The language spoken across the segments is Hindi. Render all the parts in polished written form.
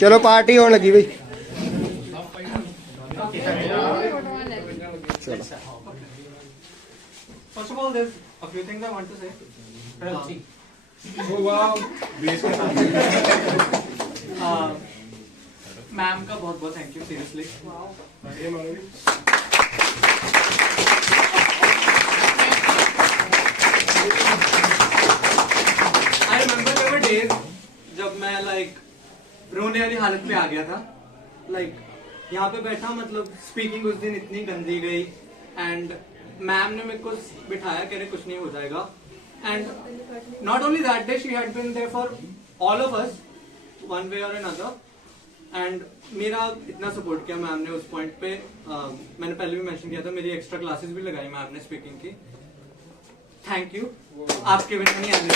चलो पार्टी होने लगी भाई। First of all, there's a few things I want to say. Oh wow. Ma'am का बहुत बहुत thank you seriously. I remember there were days जब मैं लाइक रोने वाली हालत में आ गया था। लाइक यहाँ पे बैठा, मतलब स्पीकिंग उस दिन इतनी गंदी गई एंड मैम ने मेरे को बिठाया, कह रहे कुछ नहीं हो जाएगा। And not only that day, she had been there for all of us one way और अनदर। एंड मेरा इतना सपोर्ट किया मैम ने उस पॉइंट पे। मैंने पहले भी मेंशन किया था, मेरी एक्स्ट्रा क्लासेस भी लगाई मैम ने स्पीकिंग की। थैंक यू, आपके बिना नहीं आने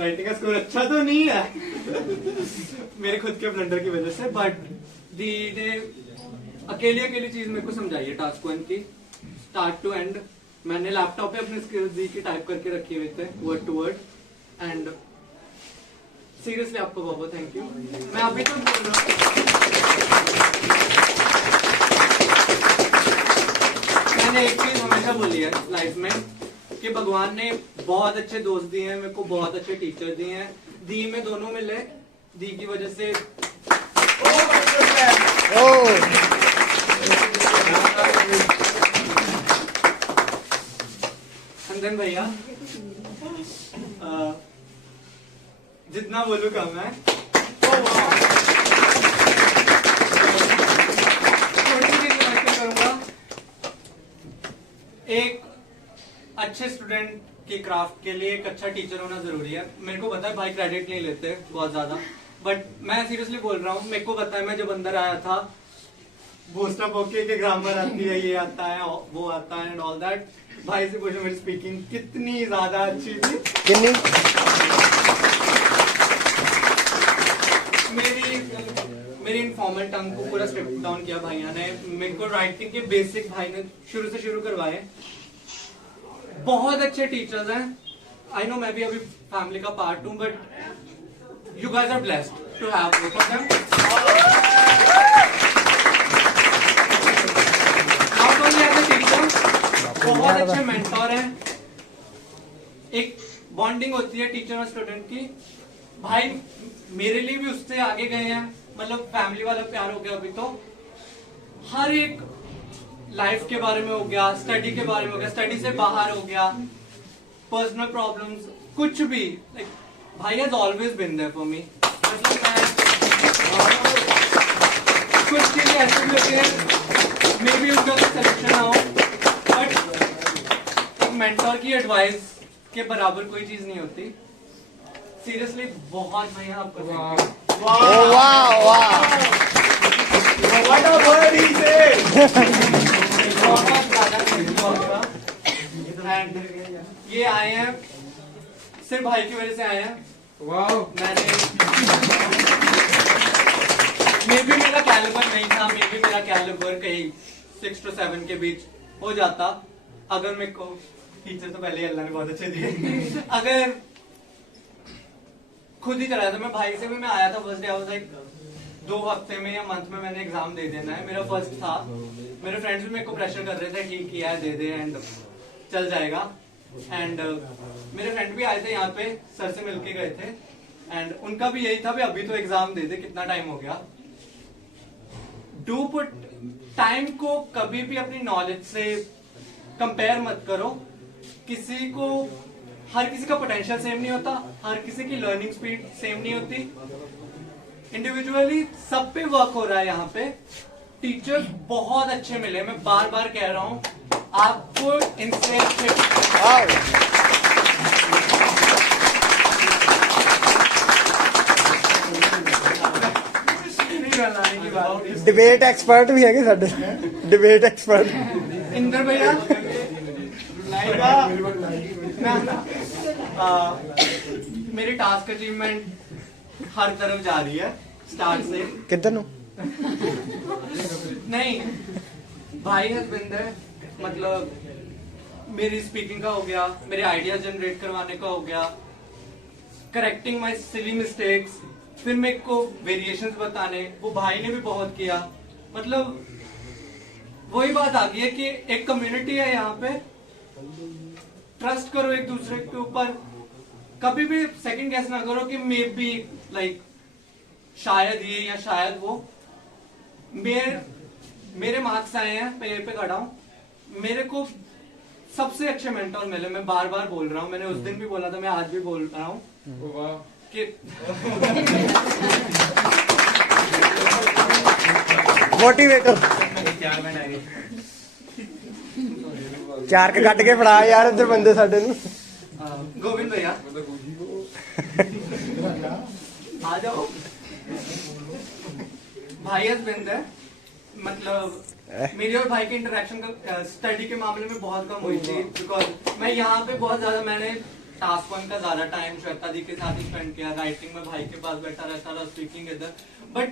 राइटिंग का स्कोर अच्छा तो नहीं है मेरे खुद के ब्लंडर की वजह से, बट दी ने अकेली चीज मेरे को समझाई है टास्क 1 की स्टार्ट टू एंड। मैंने लैपटॉप पे अपने स्किल्स दी की टाइप करके रखे हुए थे word to word. And seriously आपको बहुत बहुत थैंक यू। मैं अभी तो बोल रहा हूँ, मैंने एक चीज हमेशा बोली है लाइफ में कि भगवान ने बहुत अच्छे दोस्त दिए हैं मेरे को, बहुत अच्छे टीचर दिए हैं। दी में दोनों मिले, दी की वजह से चंदन भैया जितना बोलूं कम है। करूंगा, एक अच्छे स्टूडेंट की क्राफ्ट के लिए एक अच्छा टीचर होना जरूरी है। मेरे को पता है भाई क्रेडिट नहीं लेते बहुत ज्यादा, बट मैं सीरियसली बोल रहा हूँ। मेरे को पता है, मैं जब अंदर आया था बूस्ट अप होके के ग्रामर आती है, ये आता है, वो आता है एंड ऑल दैट। भाई से पूछो मेरी स्पीकिंग कितनी ज्यादा अच्छी थी। कितनी? मेरी इनफॉर्मल टंग को पूरा स्ट्रिप डाउन किया भैया ने। मेरे को राइटिंग के बेसिक भाई ने शुरू से शुरू करवाए। बहुत अच्छे टीचर्स हैं। आई नो मैं भी अभी फैमिली का पार्ट हूँ, but you guys are blessed to have both of them. Not only as a teacher, बहुत अच्छे मेंटोर हैं। एक बॉन्डिंग होती है टीचर और स्टूडेंट की। भाई मेरे लिए भी उससे आगे गए हैं, मतलब फैमिली वाला प्यार हो गया। अभी तो हर एक लाइफ के बारे में हो गया, स्टडी के बारे में हो गया, स्टडी से बाहर हो गया, पर्सनल प्रॉब्लम्स, कुछ भी। लाइक भाई has always been there for me. कुछ चीजें ऐसे भी होती है, मे बी उनका सिलेक्शन ना हो, बट एक मेंटोर की एडवाइस के बराबर कोई चीज नहीं होती। सीरियसली बहुत भैया आपको ये आए हैं सिर्फ भाई की वजह से आए हैं। मैंने मे भी मेरा कैलिबर नहीं था, मे भी मेरा कैलिबर कहीं 6 to 7 के बीच हो जाता अगर मेरे को टीचर तो पहले अल्लाह ने बहुत अच्छे दिए। अगर खुद ही चला था, मैं भाई से भी मैं आया था first day, I was like 2 हफ्ते में या मंथ में मैंने एग्जाम दे देना है। मेरा फर्स्ट था। मेरे फ्रेंड्स भी मेरे को प्रेशर कर रहे थे, ठीक किया है, दे दे एंड चल जाएगा। एंड मेरे फ्रेंड भी आए थे यहाँ पे, सर से मिलके गए थे एंड उनका भी यही था भी अभी तो एग्जाम दे दे, कितना टाइम हो गया। डू पुट टाइम को कभी भी अपनी नॉलेज से कंपेयर मत करो। किसी को, हर किसी का पोटेंशियल सेम नहीं होता, हर किसी की लर्निंग स्पीड सेम नहीं होती। इंडिविजुअली सब पे वर्क हो रहा है। यहाँ पे टीचर बहुत अच्छे मिले, मैं बार बार कह रहा हूँ आपको इनसे डिबेट एक्सपर्ट भी है साडे, डिबेट एक्सपर्ट इंदर भैया मेरी टास्क अचीवमेंट हर तरफ जा रही है स्टार्ट से। किधर नु? नहीं भाई हैज बिन देयर, मतलब मेरी स्पीकिंग का हो गया, मेरे आइडियाज जनरेट करवाने का हो गया, करेक्टिंग माय सिली मिस्टेक्स, फिर मेरे को वेरिएशंस बताने, वो भाई ने भी बहुत किया। मतलब वही बात आ गई है कि एक कम्युनिटी है यहाँ पे, ट्रस्ट करो एक दूसरे के ऊपर, कभी भी सेकंड गेस ना करो कि मे बी लाइक शायद ये या शायद वो। मेरे मार्क्स आए हैं, पे खड़ा हूं, मेरे को सबसे अच्छे मेंटोर मिले। मैं बार बार बोल रहा हूँ, मैंने उस दिन भी बोला था, मैं आज भी बोल रहा हूँ कि मोटिवेटर 4 ਕੱਟ ਕੇ ਫੜਾ ਯਾਰ ਇੱਧਰ ਬੰਦੇ ਸਾਡੇ ਨੂੰ। गोविंद भैया आ जाओ। भाई हैज बिन देयर, मतलब मेरे और भाई के इंटरेक्शन का स्टडी के मामले में बहुत कम हुई थी, बिकॉज मैं यहाँ पे बहुत ज्यादा, मैंने टास्क 1 का ज्यादा टाइम श्वेता जी के साथ ही स्पेंड किया, राइटिंग में भाई के पास बैठा रहता था, स्पीकिंग इधर। बट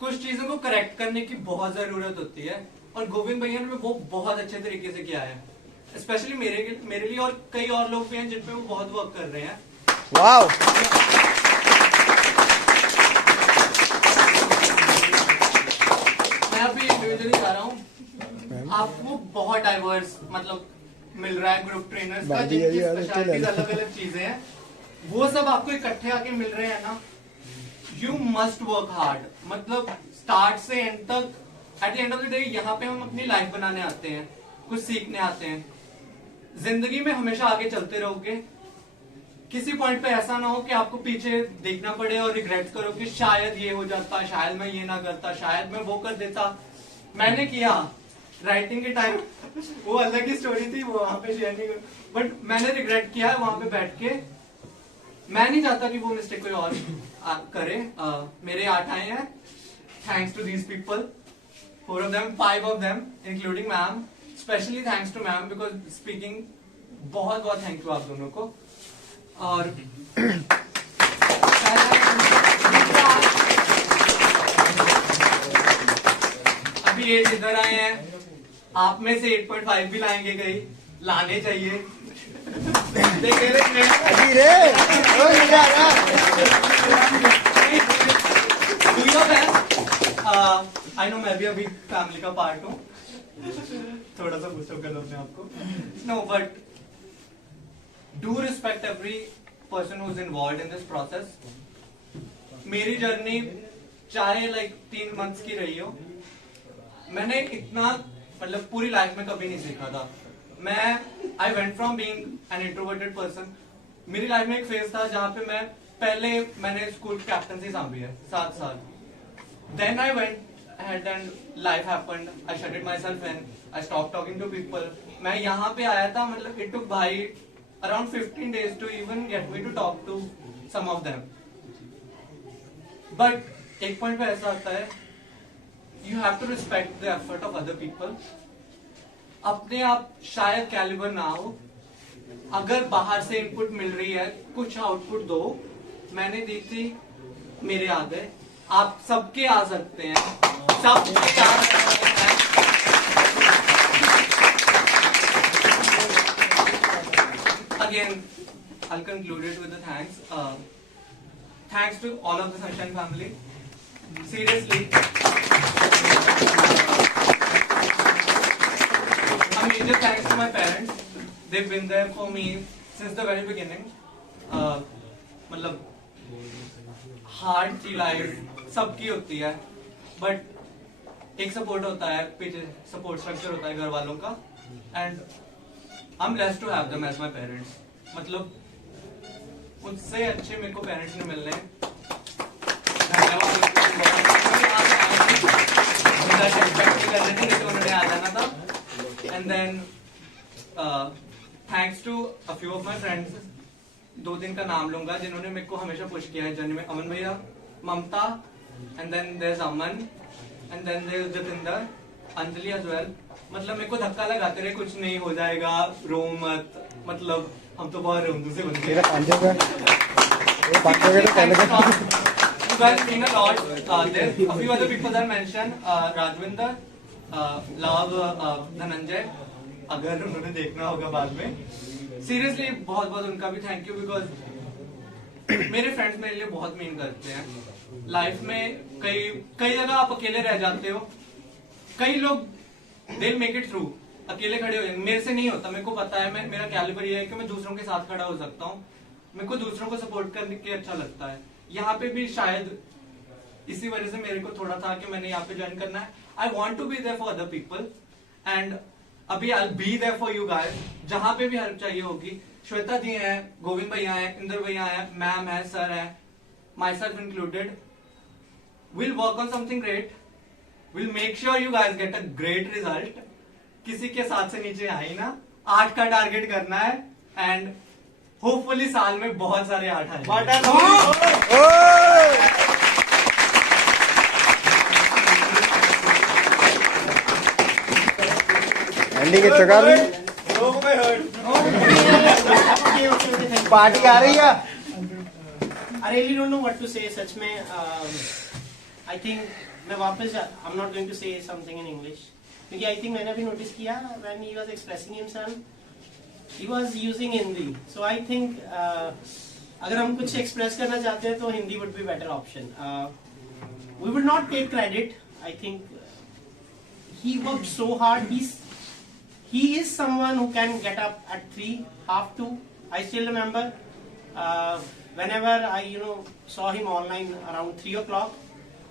कुछ चीजों को करेक्ट करने की बहुत जरूरत होती है, और गोविंद भैया ने वो बहुत अच्छे तरीके से किया है, स्पेशली मेरे लिए, और कई और लोग भी हैं जिन पे वो बहुत वर्क कर रहे हैं। वाओ, मैं अभी इंडिविजुअली जा रहा हूँ, आपको बहुत डाइवर्स मतलब मिल रहा है ग्रुप ट्रेनर्स का, जिनकी स्पेशलिटीज अलग अलग चीजें हैं, वो सब आपको इकट्ठे आके मिल रहे हैं ना। यू मस्ट वर्क हार्ड, मतलब स्टार्ट से एंड तक, at the end of the day यहाँ पे हम अपनी लाइफ बनाने आते हैं, कुछ सीखने आते हैं। जिंदगी में हमेशा आगे चलते रहोगे, किसी पॉइंट पे ऐसा ना हो कि आपको पीछे देखना पड़े और रिग्रेट करो कि शायद ये हो जाता, शायद मैं ये ना करता, शायद मैं वो कर देता। मैंने किया राइटिंग के टाइम, वो अलग ही स्टोरी थी, वो वहां पे शेयर नहीं कर, बट मैंने रिग्रेट किया है वहां पे बैठ के। मैं नहीं चाहता कि वो मिस्टेक कोई और करे। मेरे 8 आए हैं, thanks to these people, 4 of them, 5 of them, including ma'am. Specially thanks to ma'am, because speaking बहुत बहुत थैंक यू आप दोनों को। और अभी ये जिधर आए हैं, आप में से 8.5 भी लाएंगे, कहीं लाने चाहिए। अजी रे, ओ इधर आ। Do your best. I know मैं भी अभी फैमिली का पार्ट हूँ, थोड़ा सा बूस्टअप कर लो अपने आपको। No, but do respect every person who's involved in this process. मेरी जर्नी चाहे लाइक 3 months की रही हो, मैंने इतना मतलब पूरी लाइफ में कभी नहीं सीखा था। I went from being an introverted person. मेरी लाइफ में एक फेज था जहाँ पे मैंने स्कूल कैप्टनसी संभाली है 7 साल। Then I went ahead and life happened. I shut it myself in. I stopped talking to people. मैं यहाँ पे आया था, मतलब it took भाई around 15 days to even get me to talk to some of them. But एक पॉइंट पे ऐसा आता है, you have to respect the effort of other people. अपने आप शायद कैलिबर ना हो, अगर बाहर से इनपुट मिल रही है, कुछ आउटपुट दो। मैंने दी थी, मेरे आ गए, आप सबके आ सकते हैं, सबके आ सकते हैं। Again, I'll conclude it with the thanks. Thanks to all of the Sunshine family. Seriously. A major thanks to my parents. They've been there for me since the very beginning. मतलब हार्ड की लाइफ सबकी होती है, बट एक सपोर्ट होता है, पीछे सपोर्ट स्ट्रक्चर होता है घर वालों का, and I am blessed to have them as my parents. मतलब उनसे अच्छे मेरे को पेरेंट्स नहीं मिल रहे हैं। उन्होंने आ जाना था। And then thanks to a few of my friends, 2-3 का नाम लूंगा जिन्होंने मेरे को हमेशा पुश किया है जर्नी में। अमन भैया, Mamta, and then there is Aman, and then there is Jatinder, Anjali as well. मतलब मेरे को धक्का लगाते रहे, कुछ नहीं हो जाएगा, रो मत, मतलब हम तो बहुत रोंदू से बनते हैं। You guys mean a lot. There a few other people that mentioned, Rajwinder, love Dhananjay, अगर उन्होंने देखना होगा बाद में, सीरियसली बहुत बहुत उनका भी थैंक यू, बिकॉज मेरे फ्रेंड्स मेरे लिए बहुत मीन करते हैं लाइफ में। कई जगह आप अकेले रह जाते हो, कई लोग दे मेक इट थ्रू, अकेले खड़े हो। मेरे से नहीं होता, मेरे को पता है, मेरा कैलिबर ये है कि मैं दूसरों के साथ खड़ा हो सकता हूँ, मेरे को दूसरों को सपोर्ट करने के अच्छा लगता है। यहाँ पे भी शायद इसी वजह से मेरे को थोड़ा था कि मैंने यहाँ पे ज्वाइन करना है। I want to be there for other people and अभी I be there for you guys. जहां पे भी हेल्प चाहिए होगी, श्वेता जी हैं, गोविंद भैया हैं, इंदर भैया हैं, मैम है, सर है, my self included, will work on something great, will make sure you guys get a great result. किसी के 7 से नीचे आई ना, 8 का टारगेट करना है एंड होपफुली साल में बहुत सारे 8 आए। एंडी के चुका भी पार्टी आ रही है। I really don't know what to say. सच में I think मैं वापस I'm not going to say something in English क्योंकि I think मैंने अभी नोटिस किया when he was expressing himself he was using Hindi. So I think अगर हम कुछ एक्सप्रेस करना चाहते हैं तो Hindi would be better option. We will not take credit. I think he worked so hard. He is someone who can get up at 3, half 2. I still remember whenever I saw him online around 3 o'clock,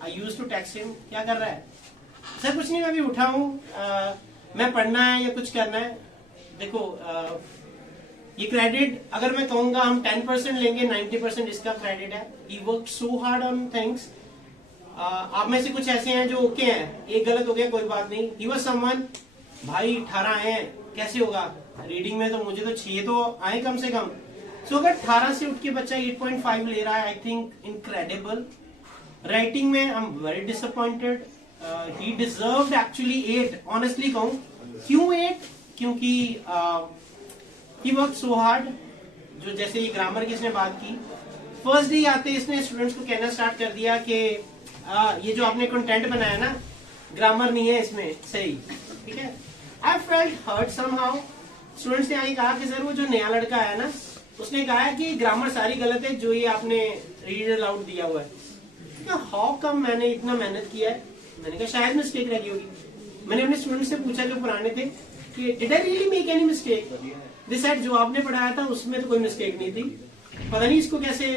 I used to text him, क्या कर रहा है? सर कुछ नहीं, मैं भी उठा हूँ, मैं पढ़ना है या कुछ करना है। देखो ये क्रेडिट अगर मैं कहूँगा हम 10% लेंगे, 90% इसका क्रेडिट है। He worked so hard on things. आप में से कुछ ऐसे हैं जो ओके हैं, एक गलत हो गया कोई बात नहीं। He was someone, भाई 18 हैं कैसे होगा, रीडिंग में तो मुझे तो 6 तो आए कम से कम। सो अगर 18 से उठ के बच्चा 8.5 ले रहा है, आई थिंक इनक्रेडिबल। राइटिंग में I am very disappointed, he deserved actually 8, honestly कहूं। क्यों 8? क्योंकि ही वर्क सो हार्ड। जो जैसे ये ग्रामर की इसने बात की, फर्स्ट डे आते इसने स्टूडेंट्स को कहना स्टार्ट कर दिया कि ये जो आपने कंटेंट बनाया ना, ग्रामर नहीं है इसमें सही, ठीक है। I felt hurt somehow. Students ने आगे कहा कि सर वो जो नया लड़का आया ना, उसने कहा है कि ग्रामर सारी गलत है जो ये आपने रीड अलाउड दिया हुआ है। हाउ कम मैंने इतना मेहनत किया है? मैंने कहा शायद मिस्टेक रही होगी। मैंने अपने स्टूडेंट से पूछा जो पुराने थे कि did I really make any mistake? This said जो आपने पढ़ाया था उसमें तो कोई मिस्टेक नहीं थी, पता नहीं इसको कैसे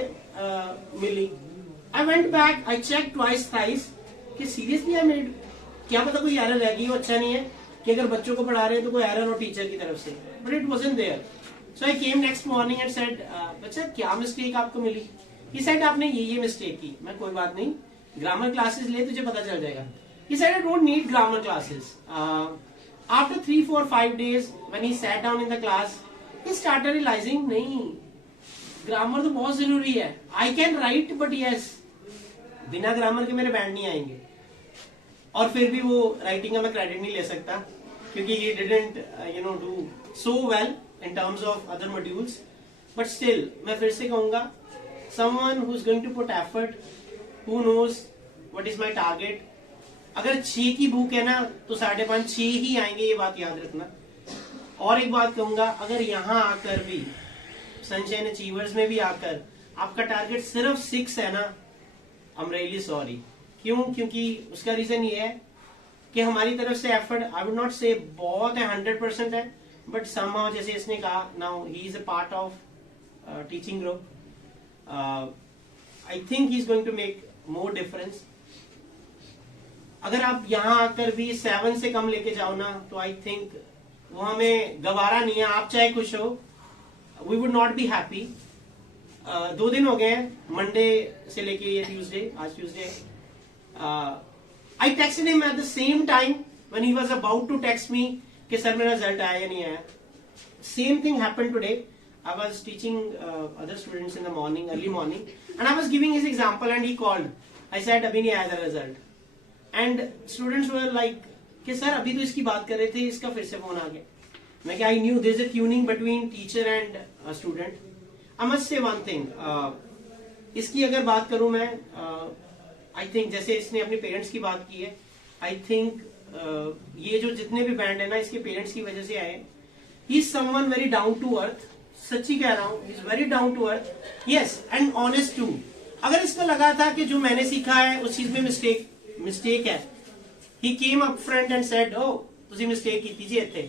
मिली। I went back, I check twice thrice कि सीरियसली आई मेड, क्या पता कोई एरर रह गई हो। अच्छा नहीं है कि अगर बच्चों को पढ़ा रहे हैं तो कोई एरर हो टीचर की तरफ से, but it wasn't there. So I came next morning and said बच्चा क्या मिस्टेक आपको मिली? ही सेड आपने ये मिस्टेक की। मैं कोई बात नहीं, ग्रामर क्लासेस ले, तुझे पता चल जाएगा। He said I don't need grammar classes. After 3, 4, 5 days when he sat down in the class, he started realising नहीं, ग्रामर तो बहुत जरूरी है। I can write but yes, बिना ग्रामर के मेरे बैंड नहीं आएंगे। और फिर भी वो राइटिंग का मैं क्रेडिट नहीं ले सकता क्योंकि he didn't do so well in terms of other modules, but still मैं फिर से कहूंगा someone who's going to put effort, who knows what is my target. अगर 6 की बुक है ना तो 5.5 6 ही आएंगे, ये बात याद रखना। और एक बात कहूंगा, अगर यहाँ आकर भी सनशाइन अचीवर्स में भी आकर आपका टारगेट सिर्फ 6 है ना, आई एम रियली सॉरी। क्यों? क्योंकि उसका रीजन ये है कि हमारी तरफ से एफर्ट, आई वुड नॉट से बहुत है, 100% है, बट समहाउ जैसे इसने कहा, now he is a part of teaching group, I think he is going to make more difference. अगर आप यहाँ आकर भी 7 से कम लेके जाओ ना, तो आई थिंक वो हमें गवारा नहीं है। आप चाहे खुश हो, we would not be happy. 2 दिन हो गए, मंडे से लेके ये ट्यूसडे, आज Tuesday. I texted him at the same time when he was about to text me कि सर मेरा रिजल्ट आया या नहीं आया। Same thing happened today. I was teaching other students in the morning, early morning, and I was giving his example and he called. I said अभी नहीं आया था result, and students were like कि सर अभी तो इसकी बात कर रहे थे, इसका फिर से फोन आ गया। मैं क्या, I knew there is a tuning between teacher and student. I must say one thing, इसकी अगर बात करूं मैं, I think जैसे इसने अपने पेरेंट्स की बात की है, I think ये जो जितने भी बैंड है ना इसके पेरेंट्स की वजह से आए। He is someone very down to earth, सच्ची कह रहा हूँ, is very down to earth, yes, and honest too. अगर इसको लगा था कि जो मैंने सीखा है उस चीज में मिस्टेक है, he came up front and said oh तुसी मिस्टेक की जी इत्थे।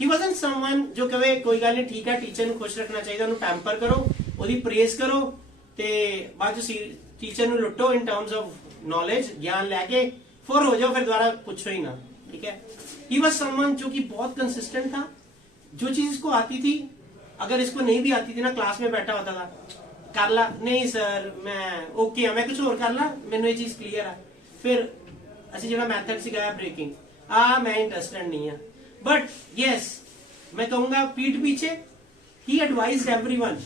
ही वाजंट समवन जो कहे कोई गल नहीं ठीक है, टीचर ਨੂੰ खुश रखना चाहिए, ਉਹਨੂੰ पैम्पर करो, ਉਹਦੀ प्रेज करो ਤੇ ਬਾਅਦ ਚ टीचर ਨੂੰ लुटो इन टर्म्स ऑफ नॉलेज, ज्ञान लैके फॉर हो जाओ, फिर दोबारा पूछो ही ना, ठीक है। ही वाज समवन जो कि बहुत कंसिस्टेंट था, जो चीज इसको आती थी, अगर इसको नहीं भी आती थी ना क्लास में बैठा होता था, कर ला, नहीं सर मैं ओके मैं कुछ और कर ला, मैंने ये चीज क्लियर है। फिर असं जो मैथड सिखाया ब्रेकिंग, मैं इंटरेस्टेड नहीं है, बट यस मैं कहूंगा पीठ पीछे ही एडवाइज्ड एवरीवन,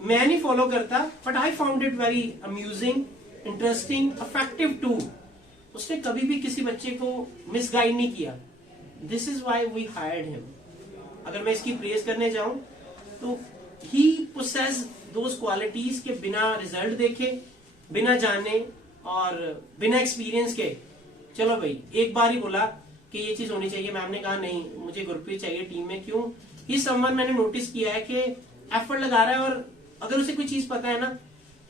मैं नहीं फॉलो करता but I found it very amusing, interesting, effective too. उसने कभी भी किसी बच्चे को मिसगाइड नहीं किया। This is why we hired him. अगर मैं इसकी प्रेज करने जाऊं तो ही पोसेस दोज क्वालिटीज के बिना रिजल्ट देखे, बिना जाने और बिना एक्सपीरियंस के, चलो भाई एक बार ही बोला कि ये चीज होनी चाहिए, मैम ने कहा नहीं मुझे गुरप्रीत चाहिए टीम में। क्यों? ही समवन मैंने नोटिस किया है कि एफर्ट लगा रहा है और अगर उसे कोई चीज पता है ना,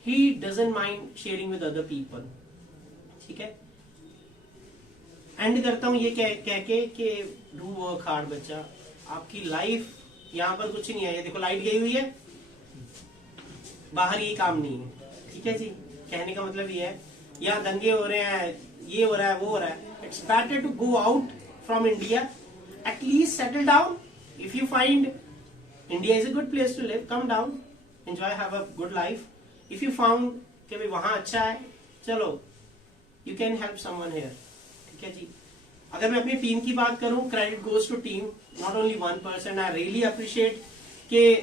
he doesn't mind sharing with other people, ठीक है। एंड करता हूं ये कह के कि डू वर्क हार्ड बच्चा, आपकी लाइफ यहाँ पर कुछ नहीं है। ये देखो लाइट गई हुई है, बाहर ये काम नहीं है, ठीक है जी। कहने का मतलब ये है, यहाँ दंगे हो रहे हैं, ये हो रहा है, वो हो रहा है, it's better to go out from India, at least settle down. If you find India is a good place to live, come down, enjoy, have a good life. If you found कि भाई वहां अच्छा है, चलो you can help someone here, ठीक है जी। अगर मैं अपनी टीम की बात करूं, credit goes to team, not only one person. I really appreciate के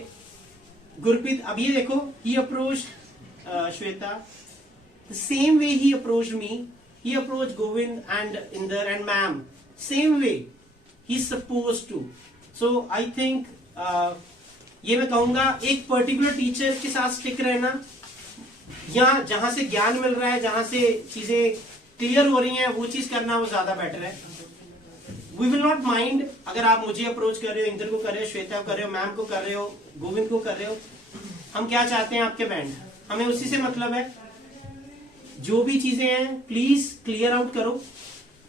गुरप्रीत, अब ये देखो he approached Shweta the same way he approached me, he approached Govind and Inder and ma'am, same way he's supposed to. So I think ये मैं कहूंगा एक पर्टिकुलर टीचर के साथ स्टिक रहना, या जहां से ज्ञान मिल रहा है, जहां से चीजें क्लियर हो रही हैं, वो चीज करना वो ज्यादा बेटर है। वी विल नॉट माइंड अगर आप मुझे अप्रोच कर रहे हो, इंदर को कर रहे हो, श्वेता को कर रहे हो, मैम को कर रहे हो, गोविंद को कर रहे हो, हम क्या चाहते हैं आपके बैंड, हमें उसी से मतलब है। जो भी चीजें हैं प्लीज क्लियर आउट करो,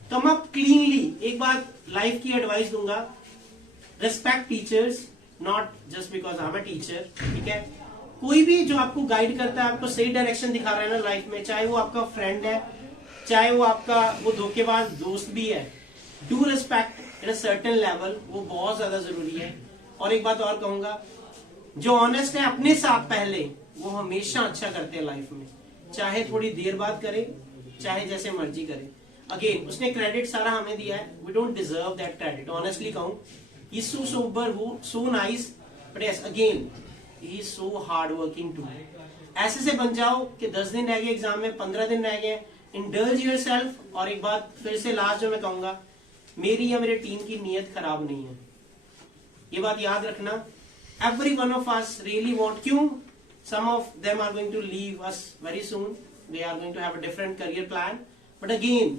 कम अप क्लीनली। एक बात लाइफ की एडवाइस दूंगा, respect teachers, not just because I am a teacher, ठीक है। कोई भी जो आपको गाइड करता है, आपको सही डायरेक्शन दिखा रहा है ना लाइफ में, चाहे वो आपका फ्रेंड है, चाहे वो आपका वो धोखेबाज दोस्त भी है, do respect in a certain level, वो बहुत ज्यादा जरूरी है। और एक बात और कहूंगा, जो ऑनेस्ट है अपने साथ पहले, वो हमेशा अच्छा करते हैं लाइफ में, चाहे थोड़ी देर बाद करे, चाहे जैसे मर्जी करे। अगेन उसने क्रेडिट सारा हमें दिया है, we don't deserve that credit, honestly कहूं। He is so sober, so nice, but yes again he is so hard working too. ऐसे से बन जाओ कि 10 दिन रह गए एग्जाम में, 15 दिन रह गए, इंडल्ज योरसेल्फ। और एक बात फिर से लास्ट जो मैं कहूंगा, मेरी या मेरे टीम की नीयत खराब नहीं है, ये बात याद रखना। Every one of us really want, क्यों some of them are going to leave us very soon, they are going to have a different career plan, but again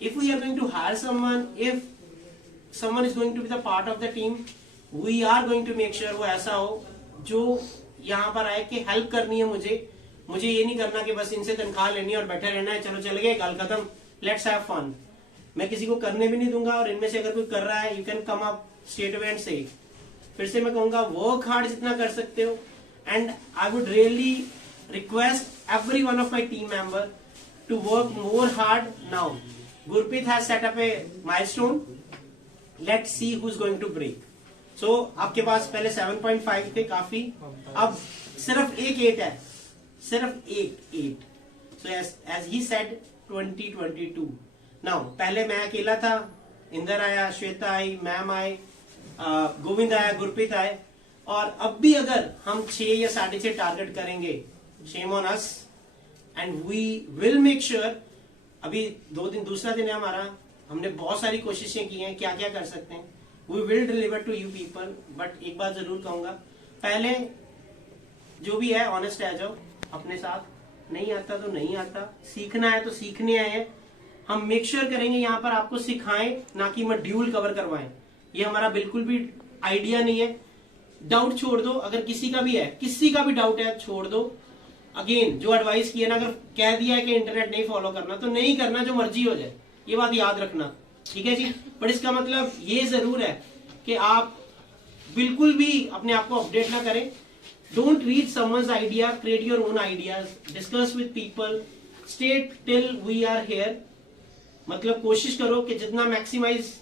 if we are going to hire someone, if someone is going to be the part of the team, we are going to make sure वो ऐसा हो जो यहाँ पर आए कि हेल्प करनी है मुझे ये नहीं करना कि बस इनसे तनख्वाह लेनी है और बैठे रहना है, चलो चल गए गल खत्म, लेट्स हैव फन। मैं किसी को करने भी नहीं दूंगा, और इनमें से अगर कोई कर रहा है, you can come up straight away and से। फिर से मैं कहूंगा वर्क हार्ड जितना कर सकते हो, and I would really request every one of my team member to work more hard now. Gurpreet has set up a milestone. Let's see who's going to break. So आपके पास पहले 7.5 थे काफी, अब सिर्फ एक 8 है, सिर्फ एक 8. So as he said 2022. Now पहले मैं अकेला था, इंदर आया, श्वेता आई, मैम आए, गोविंद आया, गुरप्रीत आए, और अब भी अगर हम 6 या 6.5 टारगेट करेंगे, shame on us, and we will make sure. अभी 2 दिन दूसरा दिन है हमारा, हमने बहुत सारी कोशिशें की हैं, क्या क्या कर सकते हैं, we will deliver to you people. बट एक बात जरूर कहूंगा, पहले जो भी है ऑनेस्ट आ जाओ अपने साथ, नहीं आता तो नहीं आता, सीखना है तो सीखने आए हैं, हम मेक श्योर करेंगे यहाँ पर आपको सिखाएं, ना कि मॉड्यूल कवर करवाएं। ये हमारा बिल्कुल भी आइडिया नहीं है। डाउट छोड़ दो, अगर किसी का भी है, किसी का भी डाउट है छोड़ दो। अगेन जो एडवाइस किया ना, अगर कह दिया है कि इंटरनेट नहीं फॉलो करना तो नहीं करना, जो मर्जी हो जाए, ये बात याद रखना, ठीक है जी। बट इसका मतलब ये जरूर है कि आप बिल्कुल भी अपने आप को अपडेट ना करें। Don't read someone's idea, create your own ideas, discuss with people, stay till we are here. मतलब कोशिश करो कि जितना मैक्सिमाइज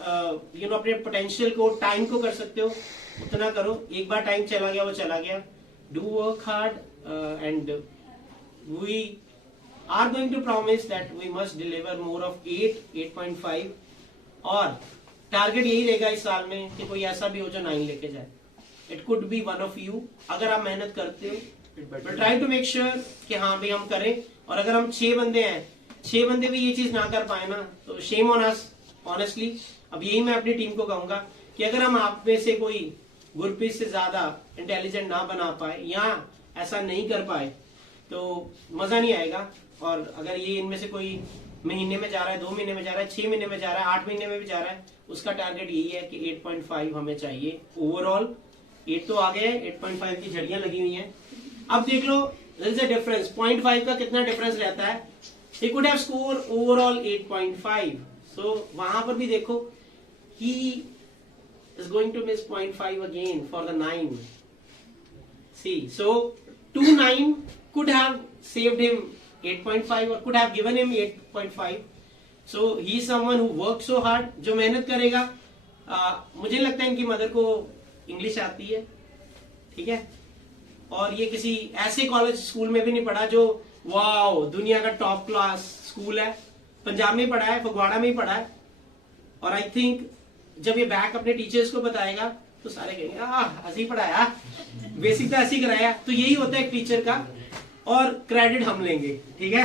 अपने पोटेंशियल को, टाइम को कर सकते हो उतना करो। एक बार टाइम चला गया वो चला गया। Do work hard and we are going to promise that we must deliver more of 8.5 और टारगेट यही रहेगा इस साल में कि कोई ऐसा भी हो जो 9 लेके जाए। It could be one of you, अगर आप मेहनत करते हो। But try to make sure कि हाँ भाई हम करें। और अगर हम 6 बंदे हैं, 6 बंदे भी ये चीज ना कर पाए ना, तो शेम ऑन अस ऑनेस्टली। अब यही मैं अपनी टीम को कहूंगा कि अगर हम आप में से कोई गुरप्रीत से ज्यादा इंटेलिजेंट ना बना पाए या ऐसा नहीं कर पाए तो मजा नहीं आएगा। और अगर ये इनमें से कोई महीने में जा रहा है, 2 महीने में जा रहा है, 6 महीने में जा रहा है, 8 महीने में भी जा रहा है, उसका टारगेट यही है कि 8.5 हमें चाहिए ओवरऑल। 8 तो आ गया है, 8.5 की झड़ियां लगी हुई हैं। अब देख लो देयर इज अ डिफरेंस, 0.5 का कितना डिफरेंस रहता है। He could have score overall 8.5, सो वहां पर भी देखो he is going to miss 0.5 again for the 9. See, so 2.9 could have saved him 8.5 or could have given him 8.5. So he is someone who works so hard, जो मेहनत करेगा। मुझे लगता है इनकी मदर को इंग्लिश आती है, ठीक है, और ये किसी ऐसे कॉलेज स्कूल में भी नहीं पढ़ा जो वाओ दुनिया का टॉप क्लास स्कूल है। पंजाब में पढ़ा है, फगवाड़ा में ही पढ़ा है। और आई थिंक जब ये बैक अपने टीचर्स को बताएगा तो सारे कहेंगे ऐसे ही पढ़ाया, बेसिक तो ऐसे ही कराया। तो यही होता है एक टीचर का, और क्रेडिट हम लेंगे, ठीक है।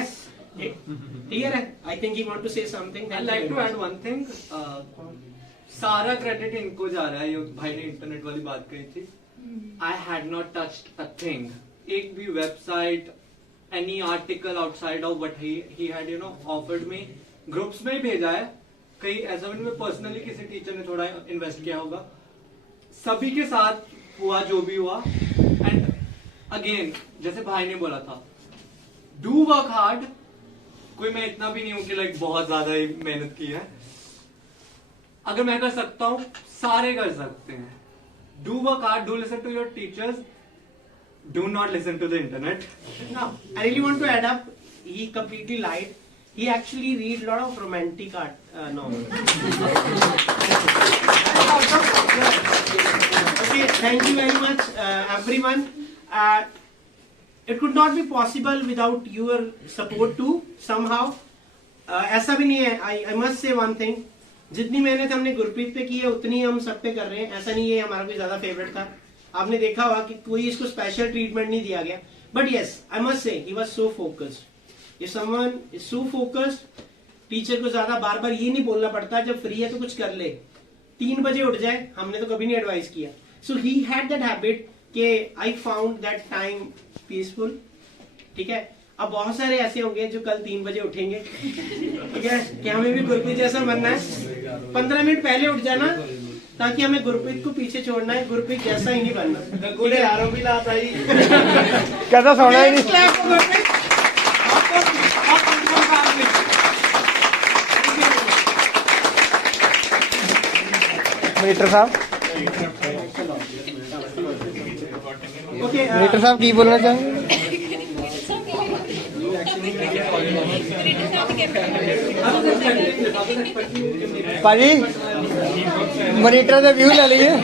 क्लियर है? I think you want to say something. I like to add one thing, सारा क्रेडिट इनको जा रहा है। ये भाई ने इंटरनेट वाली बात कही थी। I had not touched a thing, एक भी website, any article outside of what he had offered me. Groups में ही भेजा है, कई ऐसा भी मैं पर्सनली किसी टीचर ने थोड़ा इन्वेस्ट किया होगा। सभी के साथ हुआ जो भी हुआ। एंड अगेन जैसे भाई ने बोला था, डू वर्क हार्ड। कोई मैं इतना भी नहीं हूं कि लाइक बहुत ज्यादा ही मेहनत की है। अगर मैं कर सकता हूं, सारे कर सकते हैं। Do work hard, do listen to your teachers, do not listen to the internet. Now, I really want to add up. He completely lied. He actually read a lot of romantic art novels. Okay, thank you very much, everyone. It could not be possible without your support too, somehow. ऐसा भी नहीं है। I must say one thing. जितनी मेहनत हमने गुरप्रीत पे की है उतनी हम सब पे कर रहे हैं। ऐसा नहीं है हमारा कोई ज्यादा फेवरेट था। आपने देखा होगा कि कोई इसको स्पेशल ट्रीटमेंट नहीं दिया गया। But yes, I must say he was so focused. If someone is so focused, teacher को ज्यादा बार बार ये नहीं बोलना पड़ता जब फ्री है तो कुछ कर ले, 3 बजे उठ जाए, हमने तो कभी नहीं एडवाइस किया। सो ही हैड दैट हैबिट कि I found that time peaceful, ठीक है। अब बहुत सारे ऐसे होंगे जो कल 3 बजे उठेंगे, ठीक है, कि हमें भी गुरप्रीत जैसा बनना है। 15 मिनट पहले उठ जाना ताकि हमें गुरप्रीत को पीछे छोड़ना है, गुरप्रीत जैसा ही नहीं बनना। यारों भी लाता ही कैसा सोना ही नहीं। मीटर साहब, मीटर साहब की बोलना चाहेंगे? भाजी मॉनिटर का व्यू ले लीजिए।